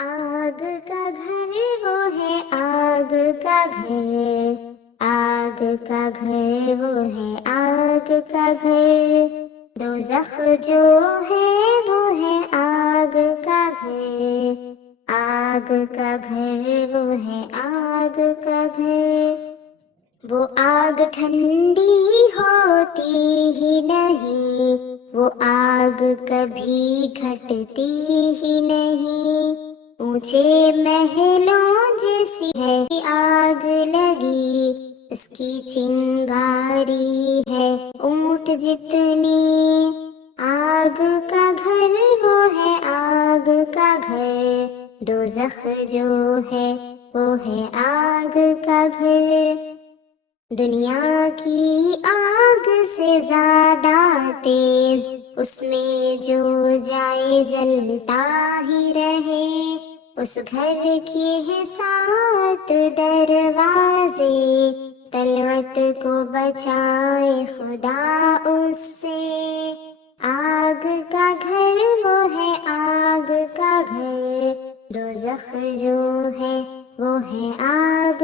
آگ کا گھر وہ ہے آگ کا گھر، آگ کا گھر وہ ہے آگ کا گھر، دوزخ جو ہے وہ ہے آگ کا گھر، آگ کا گھر وہ ہے آگ کا گھر۔ وہ آگ ٹھنڈی ہوتی ہی نہیں، وہ آگ کبھی گھٹتی ہی نہیں، اونچے محلوں جیسی ہے آگ لگی، اس کی چنگاری ہے اونٹ جتنی، آگ کا گھر وہ ہے آگ کا گھر، دوزخ جو ہے وہ ہے آگ کا گھر۔ دنیا کی آگ سے زیادہ تیز، اس میں جو جائے جلتا ہی رہے، اس گھر کے ہیں 7 دروازے، طلعت کو بچائے خدا اس سے، آگ کا گھر وہ ہے آگ کا گھر، دوزخ جو ہے وہ ہے آگ